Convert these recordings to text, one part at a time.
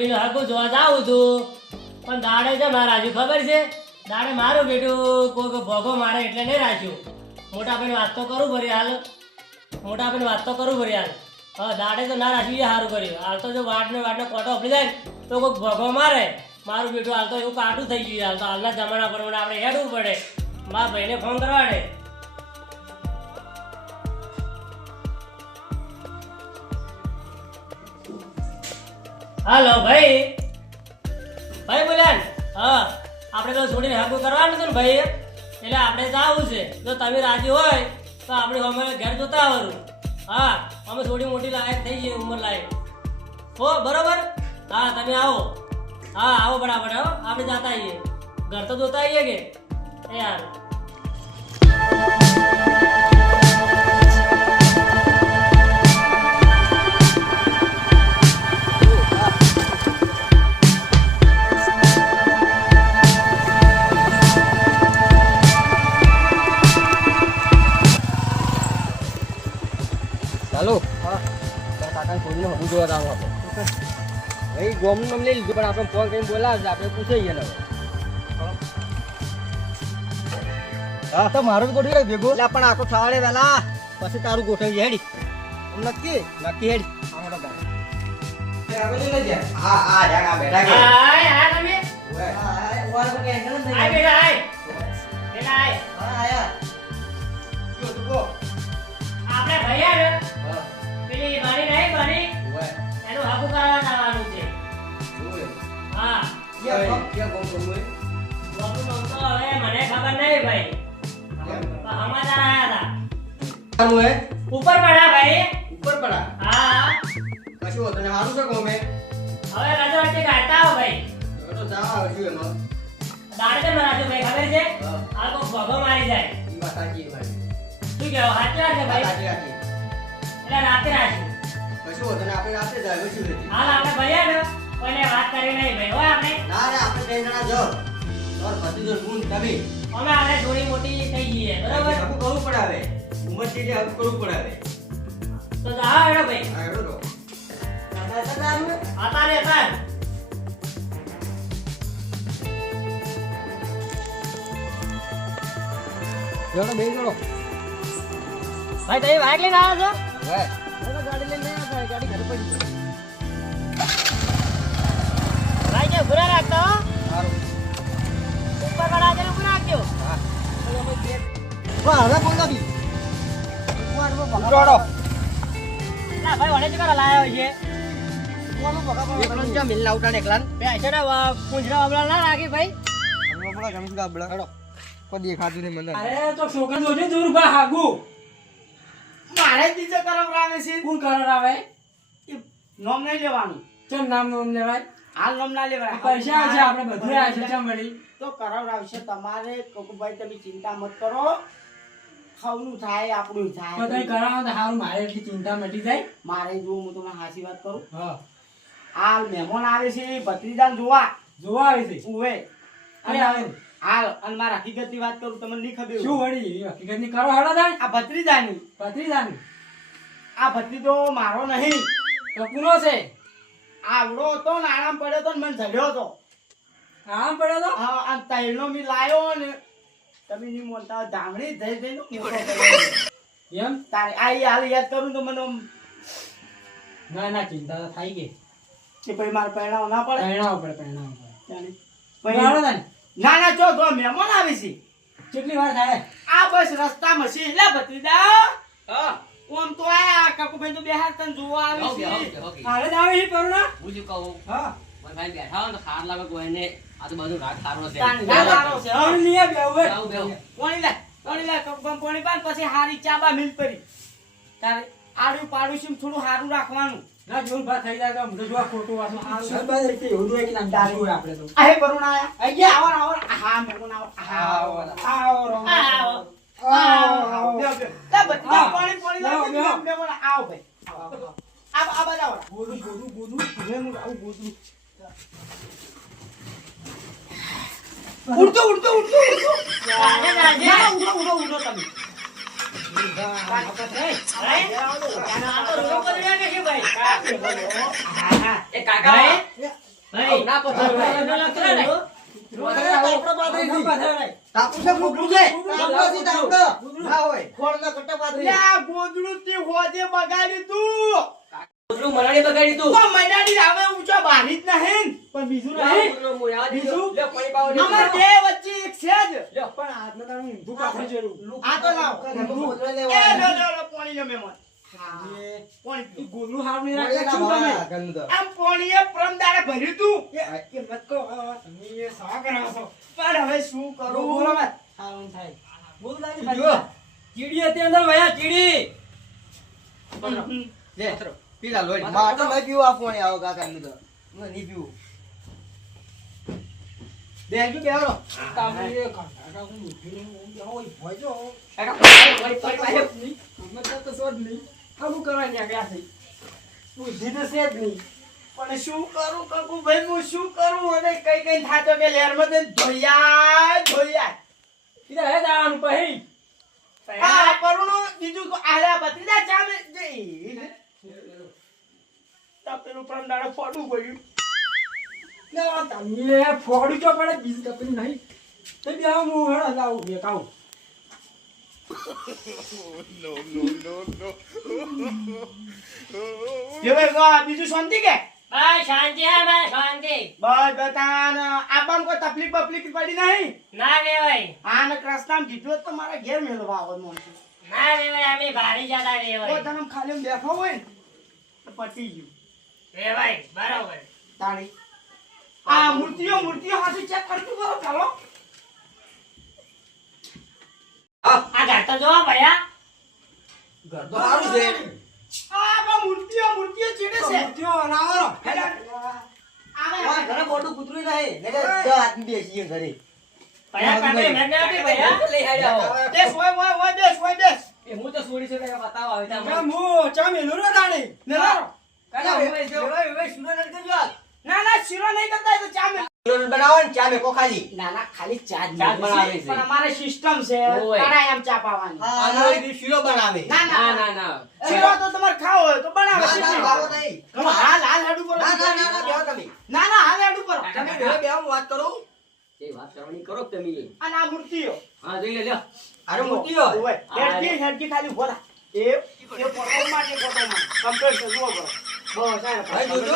છોડીને હગું જોવા જાઉં છું. પણ દાડે છે, મારા રાજુ ખબર છે. દાડે મારું બેટું કોઈ ભોગો મારે એટલે નહીં રાખ્યું. મોટા ભાઈને વાત તો કરું ભરી હાલ. મોટા ભાઈને વાત તો કરું ભરી હાલ. હા દાડે તો ના રાખ્યું, એ સારું કર્યું. હાલ તો જો વાટને વાટને કોટો આપી જાય તો કોઈક ભોગો મારે. મારું બેટું હાલ તો એવું કાટું થઈ ગયું હાલ તો હાલના જમાના પ્રમાણે આપણે હેડવું પડે. મારા ભાઈને ફોન કરવાડે. હાલો ભાઈ. ભાઈ બોલ્યા? હા, આપણે તો છોડીને હાકુ કરવાનું હતું ને ભાઈ. એટલે આપણે જવું છે. જો તમે રાજી હોય, તો આપણે અમે ઘેર જોતા આવવાનું. હા, અમે થોડી મોટી લાયક થઈ જઈએ, ઉંમર લાયક. હો, બરોબર? હા, તમે આવો. હા, આવો બરાબર, હો. આપણે જતા આવીએ. ઘર તો જોતા આવીએ કે? યાર ચાલો હા. કાકા છોડીને હબુ જોવા જાવ આપણે. ભાઈ ગોમનું નામ લઈ લીધું પણ આપણે ફોન કરીને બોલાવે આપણે પૂછીએ ને હા. તો મારું ગોઠવી રાખ ભેગો? એટલે પણ આખો સવારે વહેલા પછી તારું ગોઠવી હેડી. નક્કી? નક્કી હેડી. હા હા આ બેઠા હતા ઉપર પડા ભાઈ. ઉપર પડા? હા. કશું હોતું ને સારું છે મેં હવે રજો વચ્ચે ગાતા હો ભાઈ. હવે તો જા આવશું એમાં? દાડે તો મરાજો ભાઈ ખબર છે? આ તો ભગો મારી જાય. ઈ વાત સાચી ભાઈ શું કહેવો સાચી વાત છે ભાઈ? સાચી સાચી એટલે રાતે રાજી કશું હોતું ને આપણે રાતે જાય કશું નથી હાલ આપણે ભૈયા ને કોઈને વાત કરી નહીં ભાઈ હોય આપણે. ના રે આપણે બે જણા જો ઓર ભતીજો ગુણ તમે. અમે આપણે થોડી મોટી થઈ ગઈએ બરાબર? હકુ કરવું હવે. ઉંમર છે એટલે હકુ કરવું પડે તો જાઓ હેડો ભાઈ. હા હેડો તો. આતા રે આતા જોડો બે જોડો ભાઈ તમે બાઇક લઈને આવ્યા છો? ગાડી લઈને આવ્યા ગાડી ઘરે પડી ભાઈ કે ભૂરા રાખતો સારું ઉપર વાળા જરા ઉપર રાખજો. હા. હવે ફોન કરી જોડો ના ભાઈ વડે ચકર લાયો છે. એકલો જ મિલ લાવતા ને એકલાન. બે છે ને પૂંછડા ના રાખી ભાઈ. હેડો. કોઈ દેખાતું નહીં મને. અરે તો છોકરા જોજે દૂર બા હાગુ. મારે જ બીજો કરાવડાવે છે. કોણ કરાવે રાવે નોમ નહીં લેવાનું. ચમ નામ નોમ લેવાય? હાલ નોમ ના લેવાય. પૈસા છે આપણે બધું આ છે ચમ વળી. તો કરાવડાવશે તમારે. કોકુભાઈ તમે ચિંતા મત કરો. ખાવનું થાય આપણું પણ થાય. તઈ કરાવો તો સારું મારે એટલી ચિંતા મટી જાય. મારે જો હું તમને હાસી વાત કરું. હા. હાલ મહેમાન આવે છે ભત્રીજાન જોવા. જોવા આવે છે? ઉવે. અરે આવે હાલ. અને મારા હકીકતની વાત કરું તમને નહીં ખબર શું. વળી? હકીકતની કરો હાડો થાય આ ભત્રીજાની. ભત્રીજાની. આ ભત્રીજો મારો નહીં. તો કુનો છે? આવડો હતો ને આરામ પડ્યો તો ને મને ઝડ્યો હતો. આરામ પડ્યો તો હા આ તૈણો મી લાયો ને તમે નહીં બોલતા ધામણી થઈ જઈને મોટો એમ? તારે આ હાલ યાદ કરું તો મને ના ના ચિંતા તો થાય કે. કે પછી મારે પહેણાવ ના પડે. પહેણાવો પડે પહેણાવો પડે. થાય ને. ના ના જો તો મહેમાન આવે છે. કેટલી વાર થાય? આ બસ રસ્તામાં છે. એટલે ભત્રીદા હા. ઓમ તો આયા કાકુભાઈ તો બે હાથ તને જોવા આવે છે. હાલે જ આવે છે કરુણા હા લાગે ના. છે. હવે લે લે પછી હારી ચાબા મિલ પડી તારે આડું પાડું છે થોડું સારું રાખવાનું. ના જોર ભા થઈ જાય તો મોઢું જોવા ખોટું વાસું સારું એવું જોઈએ કે ના જોવે આપણે તો. આ હે આયા. અહીંયા આવો આવો હા મહેમાન આવો. આવો. આવો આવો. આવો. આવો. બે બે. લે ભત્રીજા આવો. પાણી પાણી લાવો, લાવો લાવો. આવો ભાઈ. આવો, આવો. આ બધા બોલું ગોદું ગોદું આવું. ઉડતો ઉડતો ઉડતો ઉડતો. ઉડો ઉડો ઉડો તમે. બગાડ્યું તું. કોથળું મરાડી બગાડી તું તો મનાડી હવે ઊંચો બારી જ નહીં પણ બીજું નહીં. બીજું? પાણી. અમાર બે વચ્ચે એક છે જ લે પણ આજના તારું ઊંધું પાથરી જેલું. આ તો લાવ એ લેવા લો લો લો પાણી લો મહેમાન પાણી ઈ પીઓ. ગોદડું હારું નહીં રાખે ના શું તમે? ભાવા ઘરનું તો. આમ પાણીએ ભર્યું તું એ- એ મત તમે એ સવા કરાવો છો. પણ હવે શું બોલો મત. હારું થાય. બોલ દાદી, ભાઈ. ચીડી હતી અંદર વયા, ચીડી. લે પી લા તો નહીં પીવું આ પાણી આવો તો નહીં પીવું તમે કાકા હું. કાકા, પાણી, પાણી, પાણી. નહીં, અમે તો કશો નહીં. આવું કરવા ન્યા ગયા છે. બુદ્ધિ તો છે જ નહીં. પણ શું કરું કકુ ભાઈ હું શું કરું અને કઈ કઈ થાતો કે લેરમાં જઈને ધોયા ધોયા કીધા હે જવાનું પછી. આ કરુણો બીજું આલા ચા ચાલે જઈ તપેલું પ્રમદારે ફોડું પડ્યું. ના, તમે ફોડું જો પડે બીજું કપડું નહીં. તો બે હું હેડો જાઉં બે કાઉં ભાઈ ગા બીજું શાંતિ કે? ભાઈ શાંતિ હે ભાઈ શાંતિ. બસ બતાન આબામ કોઈ તકલીફ બકલીફ પડી નહીં? ના રેવાય. આ ને તો મારા ઘેર મેળવા આવો મોણસો ના રેવાય અમે ભારી જતા ઓ રેવાય તમે ખાલી બેઠો હોય ને તો પતી ગયું રેવાય બરોબર. તાળી. આ મૂર્તિઓ મૂર્તિઓ હાથે ચેક કરતું કરો ચાલો. આ ઘર તો જોવો ભૈયા. ઘર તો સારું છે. આ બા મૂર્તિઓ મૂર્તિઓ ચીડે છે. ત્યો લાવો આવે. ઘરે મોટું કૂતરું નહીં નહીં તો આદમી બેસીએ ઘરે. ભૈયા તમે મેં નથી ભૈયા? લઈ આડ્યા બેસ હોય બેસ હોય બેસ. એ હું તો છોડી છું, બતાવો. હું ચા મેલું રે તાણી. મેલારો. કાકા, હું એ જો. વેવાય, વેવાય, સુનો નથી કરજો આજ. ના ના શીરો નહીં કરતા તો ચા મેલ બનાવો ને ચા મેકો ખાલી ના ના ખાલી ચા જ બનાવે છે. પણ અમારે સિસ્ટમ છે ઓય. એમ ચા પાવાની આનો શીરો બનાવે ના ના, ના ના, ના. શીરો તો તમારે ખાવો હોય તો બનાવે ના, ના, ખાવો નહીં. તમે હાલ હાલ હેડું પર ના, ના, ના, ના, બેહો તમે. ના ના હાલ હેડું પર તમે બેહો, બેહો, વાત કરું. એ વાત કરવાની કરો તમે. અને આ મૂર્તિઓ હા, જોઈ લે, લ્યો. અરે મોટી હોય. હેડકી હેડકી ખાલી થા. એ એ ફોટો માં એ ફોટો છે જુઓ કરો બસ આ ભાઈ, જોજો.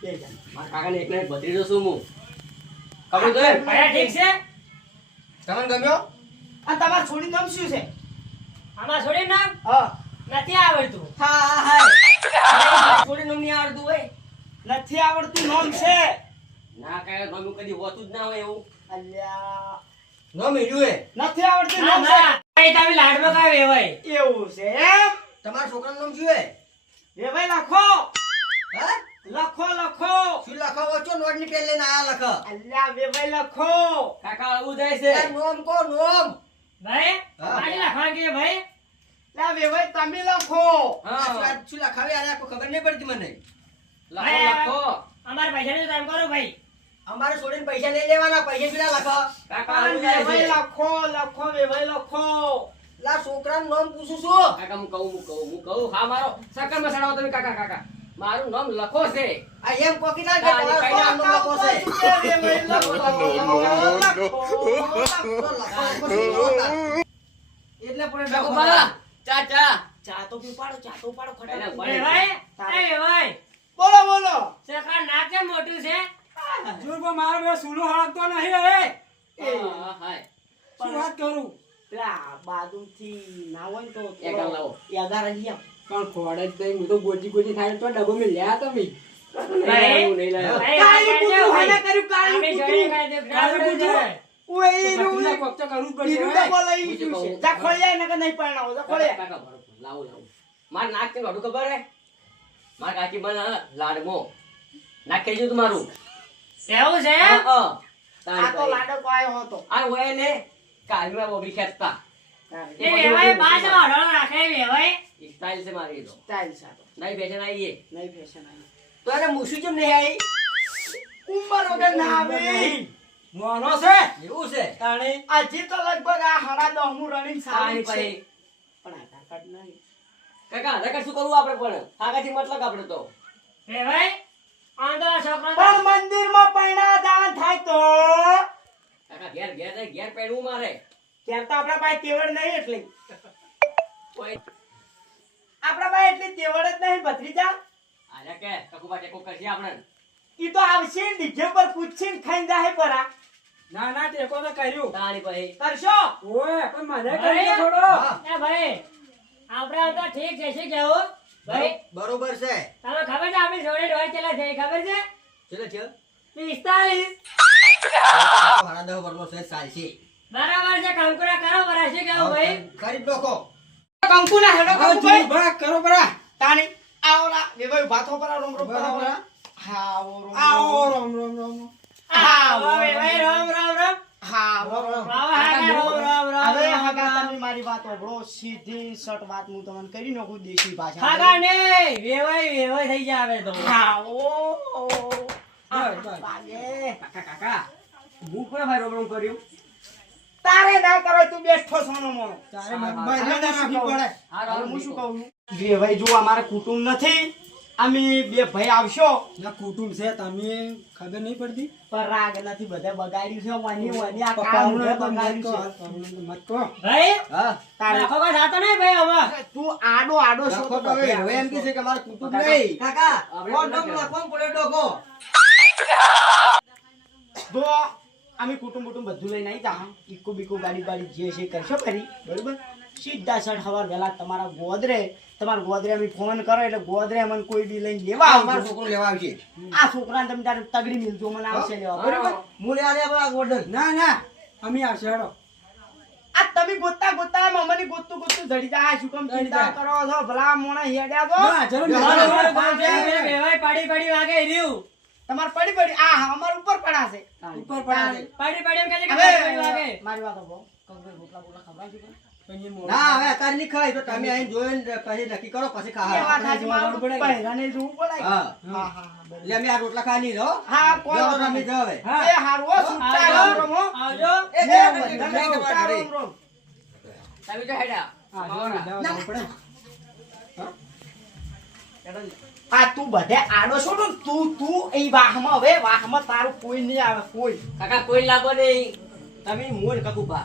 બે જા. મારા કાકાને એકલા એક ભત્રીજો છું હું. કામ જોઈ. ભૈયા ઠીક છે? તમને ગમ્યો? અને તમારું છોડી નામ શું છે? આમાં છોડી નામ? હા. નથી આવડતું. હા, હા. છોડીને અમને આવડતું હોય. નથી આવડતું નામ છે. ના, કાકા, ગમ્યું કદી હોતું જ ના હોય એવું. અલ્યા. ન હે નથી આવડતું ના નામ છે ભાઈ તમે લાડમાં કાંઈ રેવાય એવું છે એમ? તમારા છોકરાનું નામ શું ભાઈ લખો. હા? લખો લખો. શું લખાવો છો નોટની પેન લઈને આ લખો. અલ્યા બે ભાઈ લખો. કાકા આવું જાય છે. નોમ કો નોમ? ભાઈ હા. પાણી કે ભાઈ? લા બે ભાઈ તમે લખો. હા. શું આ લખાવે? આને ખબર નહીં પડતી મને. લખો લખો અમારે પૈસાનું કામ કરો ભાઈ. અમારે છોડીને પૈસા લઈ લેવાના પૈસા પેલા લખો? કાકા લખો લખો ભાઈ લખો. લા છોકરાનું નામ પૂછું છું. કાકા હું કહું હું કહું હું કહું. હા મારો સકરમાં સડાવો તમે કાકા કાકા. મારું નામ લખો છે. આ એમ કોકી ના કે કઈ નામ લખો છે? લખો એટલે પણ કાકો બા, ચા ચા ચા તો પીપાડો ચા તો પાડો ખટા એ ભાઈ બોલો બોલો. સકર ના કેમ મોટું છે? જોર પર મારો બે સુનો હાલતો નહીં હા. શું વાત કરું? પેલા બાજુથી ના હોય તો એગાર લાવો. યાદાર લઈ આવ. પણ ખોડે જ હું તો ગોજી ગોજી થાય તો ડબ્બો મે લ્યા તમે. મારે નાક ખબર હે? મારા કાકી મને લાડમો. ગયું એવું છે. આ તો ભાઈ. લાડકો હતો. આ હોય ને કાલમાં બોબી ખેંચતા. એ વેવાય પાછો અઢળો રાખે વેવાય સ્ટાઇલ છે મારી તો. સ્ટાઇલ છે આ ફેશન આવી એ નહીં ફેશન આવી. તો એને મૂછું કેમ નહીં આવી? ઉંમર વગર ના આવે. નાનો છે? એવું છે? તાણી આજે તો લગભગ આ હાડા દહમું ચાલુ છે. ભાઈ પણ નહીં. કાકા હવે કશું કરવું આપણે પણ? આગળથી મતલબ આપણે તો. ભાઈ આ છોકરો તો- પણ મંદિરમાં પૈણા દાન થાય તો? ઘેર ઘેર ઘેર પહેરવું મારે. ત્યાં તો આપણા પાસે કેવડ નહીં એટલે. આપણા પાસે એટલી તેવડ જ નહીં ભત્રીજા. આજા કે કકુબા ટેકો કરશે આપણે. ઈ તો આવશે ડીજે પર પૂછીને ખાઈ જાહે પરા. ના ના ટેકો તો કર્યું. તાળી ભાઈ કરશો? ઓય પણ મને કરી થોડો. એ ભાઈ આપણે તો ઠીક છે છે કેવું બરોબર છે. તમે ખબર છે આપણે જોડે ડોય કેટલા છે ખબર છે? ચલો ચલ પિસ્તાલીસ. મારા દહ વર્ષનો છે ચાલશે બરાબર છે કંકુડા કરો બરા શું ભાઈ? ખરીદ નાખો. કંકુ ના હેડો આવો ભાઈ. ભરા કરો બરા. તાણી આવો ના બે ભાઈ ભાતો પર રોમ રોમ બરાબર. બરાબર હા આવો રોમ. આવો રોમ ભાઈ રામ રામ રામ. હા હવે હાગા તમે મારી વાત સાંભળો સીધી શર્ટ વાત હું તમને કરી નાખું દેશી ભાષા. હાકા ને વેવાય વેવાય થઈ જાય હવે તો. હા ઓ કાકા કાકા. હું ભાઈ કર્યું? તારે ના કરો તું બેઠો સોનો મોનો તારે હા. પડે. શું કહું? ભાઈ જો અમારે કુટુંબ નથી. અમે બે ભાઈ આવશો. ના કુટુંબ છે તમે ખબર નહીં પડતી? પણ રાગ નથી બધા બગાડ્યું છે વાની વાની આ કામ બગાડ્યું છે. મત કો ભાઈ હા. તારે કોઈ થતો નહીં ભાઈ હવે. તું આડો આડો છો તો હવે હવે એમ કે છે કે મારે કુટુંબ નહીં. કાકા કોણ ડોકો રાખો પડે ડોકો તો અમે કુટુંબ કુટુંબ બધું લઈને આવી જા. ઈકો બીકો ગાડી ગાડી જે છે કરશો કરી બરોબર. સીધા સર હવાર વહેલા તમારા ગોદરે તમારા ગોદરે ફોન કરો એટલે ગોદરે મને કોઈ બી લઈને લેવા આવજો. છોકરો લેવા આવશે. આ છોકરાને તમે તારે તગડી મિલજો મને આવશે લેવા. બરોબર? હું લેવા લેવા આ ઓર્ડર ના ના. અમે આવશે હેડો. આ તમે ગોતતા ગોતા મમ્મી ગોતું ગોતું જડી જાય. શું કામ ચિંતા કરો છો? ભલા મોણા હેડ્યા છો? ના જરૂર ના, નહીં. મારું મારું કામ છે? પેલા વેવાય પાડી પાડી વાગે રહ્યું. તમારે પડી પડી આ હા, અમાર ઉપર પડાશે ઉપર પડાશે. પાડી પાડી એમ કહે છે કે પાડી વાગે. મારી વાત હો કંકુ રોટલા બોટલા ખવડાવજો. ના હવે અત્યારે નહીં ખાય. તો તમે અહીં જોઈને પછી નક્કી કરો પછી ખાવા પડે જોવું પડે. હા. હા, હા, હા, બરોબર. એટલે અમે આ રોટલા ખાઈ નહીં રહો હા, તમે. હવે. એ રોમ આવજો. એ રોમ. તમે જો હેડા. આ તું બધે આડો છો ને તું તું એ વાહમાં હવે વાહમાં તારું કોઈ નહીં આવે કોઈ. કાકા કોઈ લાગો નહીં. તમે મોર kaku ba.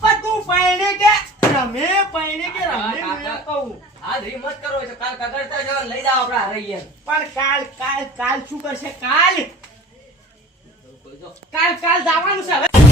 પણ તું પૈણે કે રમે પૈણે કે રમે હું કહું. આ ધરી મત કરો તો કાલ કગડતા જો લઈ જાઓ આપડા રહી પણ કાલ કાલ કાલ શું કરશે? કાલ. કાલ કાલ જવાનું છે હવે.